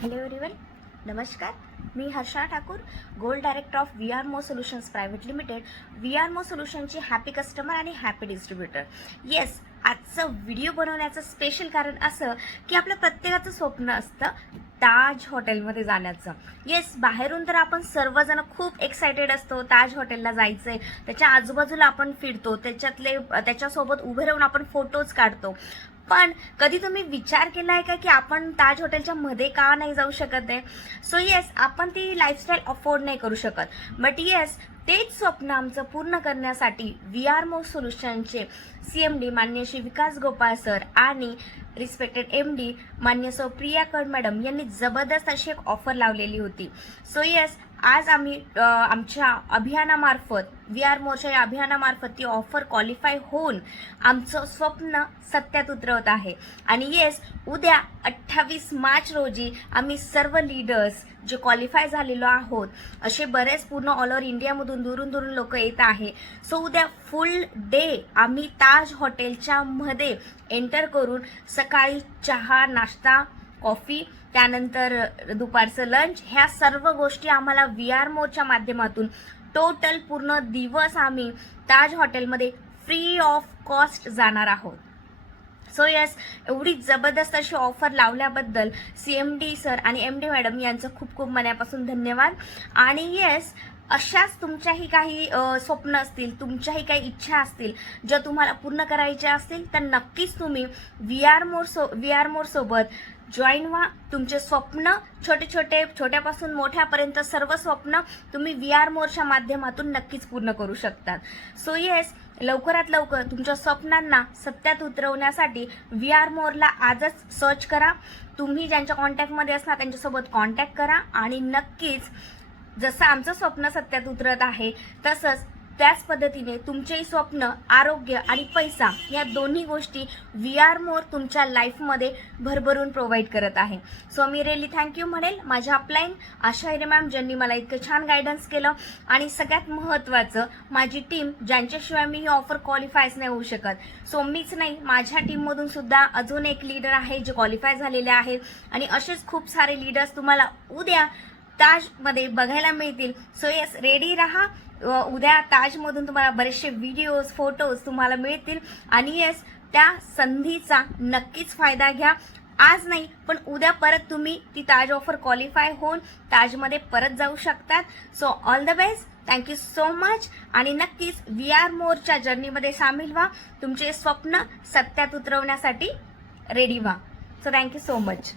Hello everyone, नमस्कार. मी Harsha Thakur, gold director of V R Mo solutions private limited. V R Mo सोल्युशनची happy customer आणि happy distributor. Yes, आजचं video बनवण्याचं special कारण असं की आपलं प्रत्येकाचं स्वप्न असतं ताज हॉटेलमध्ये जाण्याचं. येस, बाहेरून तर आपण सर्वजण खूप एक्सायटेड असतो ताज हॉटेलला जायचंय, त्याच्या आजूबाजूला आपण फिरतो, त्याच्यासोबत उभे राहून आपण फोटोज काढतो. पण कधी तुम्ही विचार केलाय का की आपण ताज हॉटेलच्या मध्ये का नाही जाऊ शकत आहे? सो येस, आपण ती लाईफस्टाईल अफोर्ड नाही करू शकत, बट येस, तेच स्वप्न आमचं पूर्ण करण्यासाठी वी आर मो सोल्युशनचे CMD मान्य श्री विकास गोपाळ सर आणि रिस्पेक्टेड MD मान्य सौ प्रिया कड मॅडम यांनी जबरदस्त अशी एक ऑफर लावलेली होती. सो येस, आज आम्ही आमच्या अभियानामार्फत वी आर मोर्चा या अभियानामार्फत ती ऑफर क्वालिफाय होऊन आमचं स्वप्न सत्यात उतरवत आहे. आणि येस, उद्या 28 मार्च रोजी आम्ही सर्व लीडर्स जे क्वालिफाय झालेलो आहोत, असे बरेच पूर्ण ऑल ओव्हर इंडियामधून दुरून दुरून लोक येत आहे. सो उद्या फुल डे आम्ही ताज हॉटेलच्या मध्ये एंटर करून सकाळी चहा, नाश्ता, कॉफी, त्यानंतर दुपारचं लंच, ह्या सर्व गोष्टी आम्हाला वी आर मोरच्या माध्यमातून टोटल पूर्ण दिवस आम्ही ताज हॉटेलमध्ये फ्री ऑफ कॉस्ट जाणार आहोत. सो येस, एवढी जबरदस्त अशी ऑफर लावल्याबद्दल CMD सर आणि MD मॅडम यांचं खूप खूप मनापासून धन्यवाद. आणि येस, अशाच तुमच्याही काही स्वप्न असतील, तुमच्याही काही इच्छा असतील ज्या तुम्हाला पूर्ण करायच्या असतील, तर नक्कीच तुम्ही वी आर मोर सोबत जॉईन व्हा. तुमचे स्वप्न छोट्यापासून मोठ्यापर्यंत सर्व स्वप्न तुम्ही वी आर मोरच्या माध्यमातून नक्कीच पूर्ण करू शकतात. सो येस, लवकरात लवकर तुमच्या स्वप्नांना सत्यात उतरवण्यासाठी वी आर मोरला आजच सर्च करा. तुम्ही ज्यांच्या कॉन्टॅक्टमध्ये असणार त्यांच्यासोबत कॉन्टॅक्ट करा आणि नक्कीच जसं आमचं स्वप्न सत्यात उतरत आहे तसंच त्याच पद्धतीने तुमचेही स्वप्न, आरोग्य आणि पैसा या दोन्ही गोष्टी वी आर मोर तुमच्या लाईफमध्ये भरभरून प्रोव्हाइड करत आहे. सो मी रिअली थँक्यू म्हणेल माझ्या अपलाईन आशा हिरे मॅम, ज्यांनी मला इतकं छान गायडन्स केलं. आणि सगळ्यात महत्त्वाचं, माझी टीम, ज्यांच्याशिवाय मी ही ऑफर क्वालिफायच नाही होऊ शकत. सो मीच नाही, माझ्या टीममधून सुद्धा अजून एक लीडर आहे जे क्वालिफाय झालेले आहेत. आणि असेच खूप सारे लीडर्स तुम्हाला उद्या ताजमध्ये बघायला मिळतील. सो येस, रेडी राहा. उद्या ताजमधून तुम्हाला बरेचसे व्हिडिओज, फोटोज तुम्हाला मिळतील. आणि येस, त्या संधीचा नक्कीच फायदा घ्या. आज नाही पण उद्या परत तुम्ही ती ताज ऑफर क्वालिफाय होऊन ताजमध्ये परत जाऊ शकतात. So all the best, thank you so much. आणि नक्कीच वी आर मोरच्या जर्नीमध्ये सामील व्हा. तुमचे स्वप्न सत्यात उतरवण्यासाठी रेडी व्हा. So thank you so much.